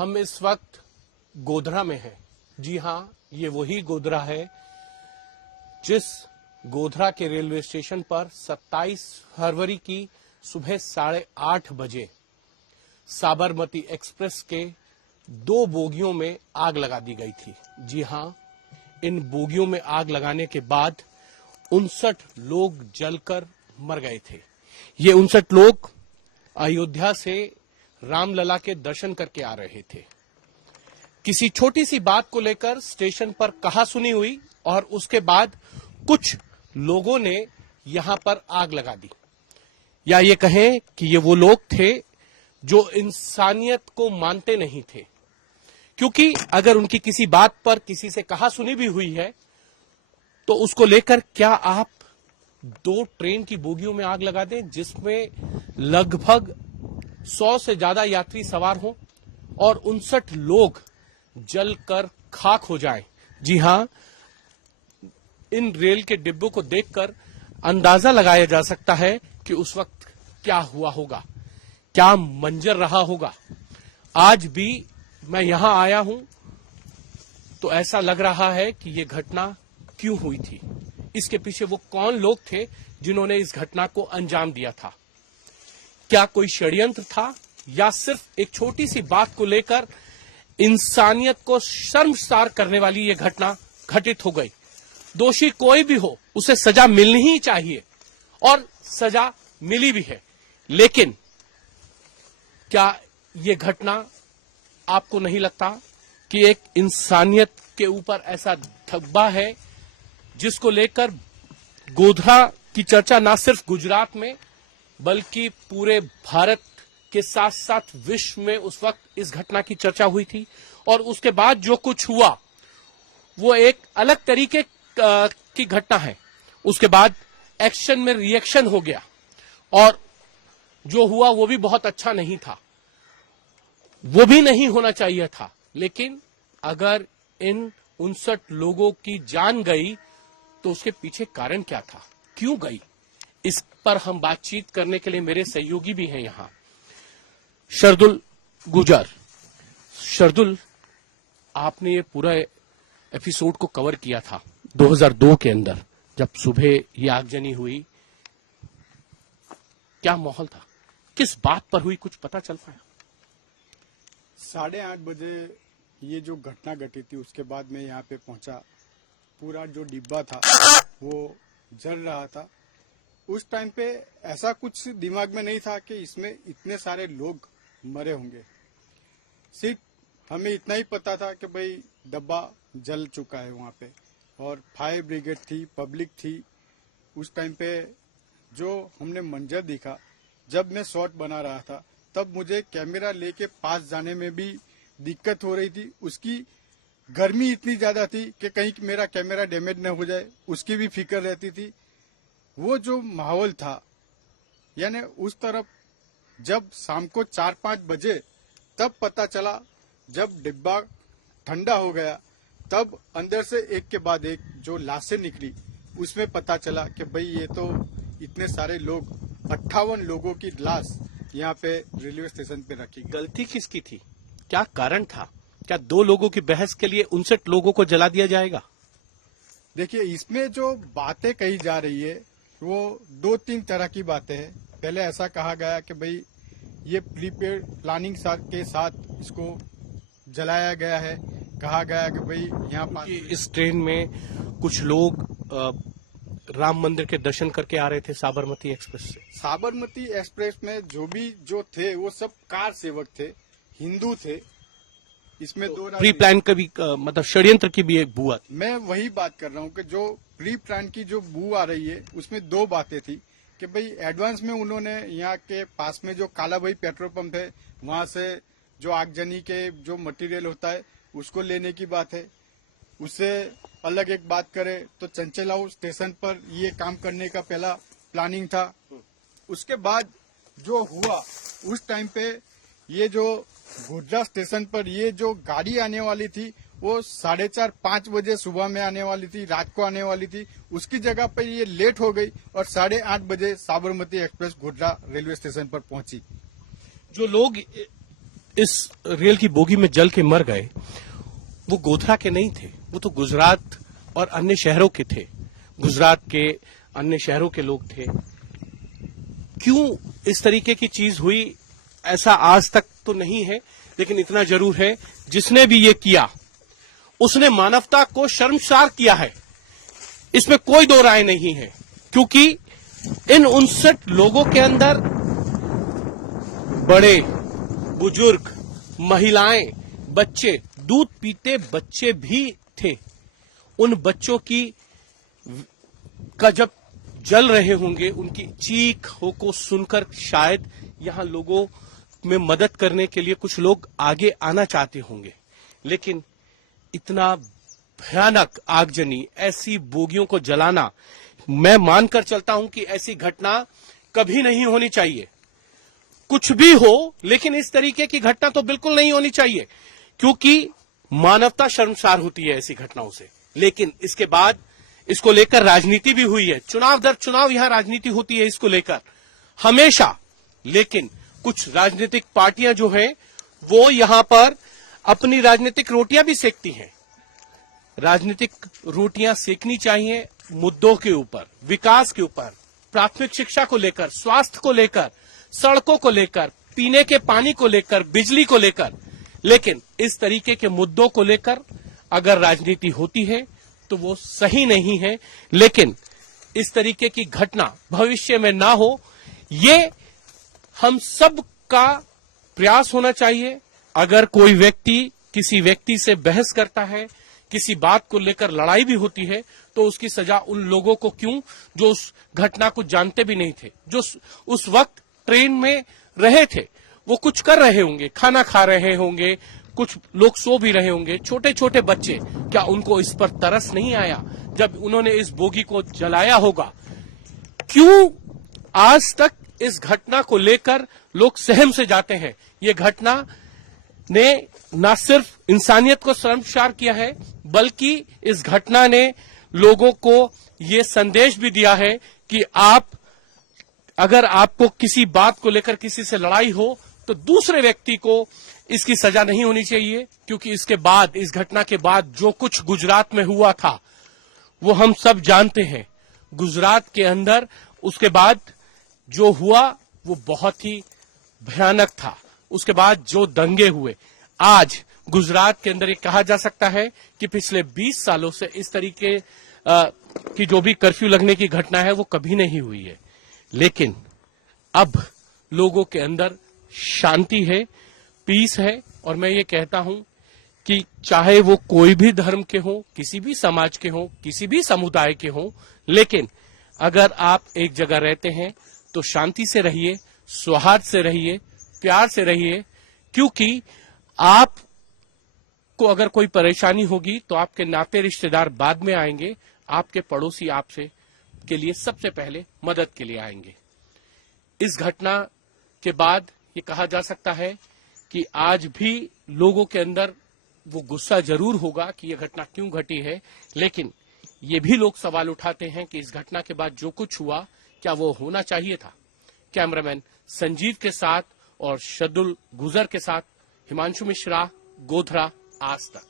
हम इस वक्त गोधरा में हैं। जी हां, ये वही गोधरा है जिस गोधरा के रेलवे स्टेशन पर 27 फरवरी की सुबह 8:30 बजे साबरमती एक्सप्रेस के 2 बोगियों में आग लगा दी गई थी। जी हां, इन बोगियों में आग लगाने के बाद 59 लोग जलकर मर गए थे। ये 59 लोग अयोध्या से रामलला के दर्शन करके आ रहे थे। किसी छोटी सी बात को लेकर स्टेशन पर कहासुनी हुई और उसके बाद कुछ लोगों ने यहां पर आग लगा दी। या ये कहें कि ये वो लोग थे जो इंसानियत को मानते नहीं थे, क्योंकि अगर उनकी किसी बात पर किसी से कहासुनी भी हुई है तो उसको लेकर क्या आप 2 ट्रेन की बोगियों में आग लगा दें जिसमें लगभग 100 से ज्यादा यात्री सवार हों और 59 लोग जलकर खाक हो जाएं। जी हां, इन रेल के डिब्बों को देखकर अंदाजा लगाया जा सकता है कि उस वक्त क्या हुआ होगा, क्या मंजर रहा होगा। आज भी मैं यहां आया हूं तो ऐसा लग रहा है कि यह घटना क्यों हुई थी, इसके पीछे वो कौन लोग थे जिन्होंने इस घटना को अंजाम दिया था। क्या कोई षड्यंत्र था या सिर्फ एक छोटी सी बात को लेकर इंसानियत को शर्मसार करने वाली यह घटना घटित हो गई। दोषी कोई भी हो उसे सजा मिलनी ही चाहिए और सजा मिली भी है, लेकिन क्या यह घटना आपको नहीं लगता कि एक इंसानियत के ऊपर ऐसा धब्बा है जिसको लेकर गोधरा की चर्चा ना सिर्फ गुजरात में बल्कि पूरे भारत के साथ साथ विश्व में उस वक्त इस घटना की चर्चा हुई थी। और उसके बाद जो कुछ हुआ वो एक अलग तरीके की घटना है। उसके बाद एक्शन में रिएक्शन हो गया और जो हुआ वो भी बहुत अच्छा नहीं था, वो भी नहीं होना चाहिए था। लेकिन अगर इन 59 लोगों की जान गई तो उसके पीछे कारण क्या था, क्यों गई, इस पर हम बातचीत करने के लिए मेरे सहयोगी भी हैं यहां। शर्दुल गुजर, शर्दुल, आपने ये पूरा एपिसोड को कवर किया था 2002 के अंदर जब सुबह ये आगजनी हुई। क्या माहौल था, किस बात पर हुई, कुछ पता चल पाया? 8:30 बजे ये जो घटना घटी थी उसके बाद मैं यहाँ पे पहुंचा। पूरा जो डिब्बा था वो जल रहा था। उस टाइम पे ऐसा कुछ दिमाग में नहीं था कि इसमें इतने सारे लोग मरे होंगे। सिर्फ हमें इतना ही पता था कि भाई डब्बा जल चुका है वहाँ पे और फायर ब्रिगेड थी, पब्लिक थी। उस टाइम पे जो हमने मंजर देखा, जब मैं शॉट बना रहा था तब मुझे कैमरा लेके पास जाने में भी दिक्कत हो रही थी। उसकी गर्मी इतनी ज्यादा थी कि कहीं मेरा कैमरा डैमेज न हो जाए, उसकी भी फिक्र रहती थी। वो जो माहौल था, यानी उस तरफ जब शाम को 4-5 बजे तब पता चला, जब डिब्बा ठंडा हो गया तब अंदर से एक के बाद एक जो लाशें निकली उसमें पता चला कि भाई ये तो इतने सारे लोग, 58 लोगों की लाश यहाँ पे रेलवे स्टेशन पे रखी गई। गलती किसकी थी, क्या कारण था? क्या 2 लोगों की बहस के लिए 59 लोगों को जला दिया जाएगा? देखिए, इसमें जो बातें कही जा रही है वो 2-3 तरह की बातें हैं। पहले ऐसा कहा गया कि भाई ये प्रीपेड प्लानिंग के साथ इसको जलाया गया है। कहा गया कि भाई यहाँ पर इस ट्रेन में कुछ लोग राम मंदिर के दर्शन करके आ रहे थे साबरमती एक्सप्रेस से। साबरमती एक्सप्रेस में जो थे वो सब कार सेवक थे, हिंदू थे। इसमें तो 2 प्री प्लान का भी मतलब षड्यंत्र की भी एक बुआ थी। मैं वही बात कर रहा हूँ कि जो प्री प्लान की जो बू आ रही है उसमें 2 बातें थी कि भाई एडवांस में उन्होंने यहाँ के पास में जो कालाबाई पेट्रोल पंप है वहां से जो आगजनी के जो मटेरियल होता है उसको लेने की बात है। उससे अलग एक बात करें तो चंचलाऊ स्टेशन पर ये काम करने का पहला प्लानिंग था। उसके बाद जो हुआ उस टाइम पे ये जो गोधरा स्टेशन पर ये जो गाड़ी आने वाली थी वो 4:30-5 बजे सुबह में आने वाली थी, रात को आने वाली थी। उसकी जगह पर ये लेट हो गई और 8:30 बजे Sabarmati express Godhra railway station पर पहुंची। जो लोग इस रेल की बोगी में जल के मर गए वो गोधरा के नहीं थे, वो तो गुजरात और अन्य शहरों के थे, गुजरात के अन्य शहरों के लोग थे। क्यों इस तरीके की चीज हुई ऐसा आज तक तो नहीं है, लेकिन इतना जरूर है जिसने भी ये किया उसने मानवता को शर्मसार किया है, इसमें कोई दो राय नहीं है। क्योंकि इन 59 लोगों के अंदर बड़े बुजुर्ग, महिलाएं, बच्चे, दूध पीते बच्चे भी थे। उन बच्चों का जब जल रहे होंगे, उनकी चीखों को सुनकर शायद यहां लोगों में मदद करने के लिए कुछ लोग आगे आना चाहते होंगे, लेकिन इतना भयानक आगजनी, ऐसी बोगियों को जलाना, मैं मानकर चलता हूं कि ऐसी घटना कभी नहीं होनी चाहिए। कुछ भी हो, लेकिन इस तरीके की घटना तो बिल्कुल नहीं होनी चाहिए, क्योंकि मानवता शर्मसार होती है ऐसी घटनाओं से। लेकिन इसके बाद इसको लेकर राजनीति भी हुई है, चुनाव दर चुनाव यहां राजनीति होती है इसको लेकर हमेशा। लेकिन कुछ राजनीतिक पार्टियां जो हैं वो यहां पर अपनी राजनीतिक रोटियां भी सेकती हैं। राजनीतिक रोटियां सेकनी चाहिए मुद्दों के ऊपर, विकास के ऊपर, प्राथमिक शिक्षा को लेकर, स्वास्थ्य को लेकर, सड़कों को लेकर, पीने के पानी को लेकर, बिजली को लेकर। लेकिन इस तरीके के मुद्दों को लेकर अगर राजनीति होती है तो वो सही नहीं है। लेकिन इस तरीके की घटना भविष्य में ना हो, ये हम सब का प्रयास होना चाहिए। अगर कोई व्यक्ति किसी व्यक्ति से बहस करता है, किसी बात को लेकर लड़ाई भी होती है, तो उसकी सजा उन लोगों को क्यों जो उस घटना को जानते भी नहीं थे, जो उस वक्त ट्रेन में रहे थे, वो कुछ कर रहे होंगे, खाना खा रहे होंगे, कुछ लोग सो भी रहे होंगे, छोटे छोटे बच्चे, क्या उनको इस पर तरस नहीं आया जब उन्होंने इस बोगी को जलाया होगा? क्यों आज तक इस घटना को लेकर लोग सहम से जाते हैं? ये घटना ने न सिर्फ इंसानियत को शर्मसार किया है, बल्कि इस घटना ने लोगों को ये संदेश भी दिया है कि अगर आपको किसी बात को लेकर किसी से लड़ाई हो तो दूसरे व्यक्ति को इसकी सजा नहीं होनी चाहिए। क्योंकि इसके बाद, इस घटना के बाद जो कुछ गुजरात में हुआ था वो हम सब जानते हैं। गुजरात के अंदर उसके बाद जो हुआ वो बहुत ही भयानक था। उसके बाद जो दंगे हुए, आज गुजरात के अंदर ये कहा जा सकता है कि पिछले 20 सालों से इस तरीके की जो भी कर्फ्यू लगने की घटना है वो कभी नहीं हुई है। लेकिन अब लोगों के अंदर शांति है, पीस है। और मैं ये कहता हूं कि चाहे वो कोई भी धर्म के हो, किसी भी समाज के हो, किसी भी समुदाय के हो, लेकिन अगर आप एक जगह रहते हैं तो शांति से रहिए, सौहार्द से रहिए, प्यार से रहिए। क्योंकि आपको अगर कोई परेशानी होगी तो आपके नाते रिश्तेदार बाद में आएंगे, आपके पड़ोसी आपसे के लिए सबसे पहले मदद के लिए आएंगे। इस घटना के बाद ये कहा जा सकता है कि आज भी लोगों के अंदर वो गुस्सा जरूर होगा कि यह घटना क्यों घटी है, लेकिन ये भी लोग सवाल उठाते हैं कि इस घटना के बाद जो कुछ हुआ क्या वो होना चाहिए था। कैमरामैन संजीव के साथ और शदुल गुजर के साथ हिमांशु मिश्रा, गोधरा, आज तक।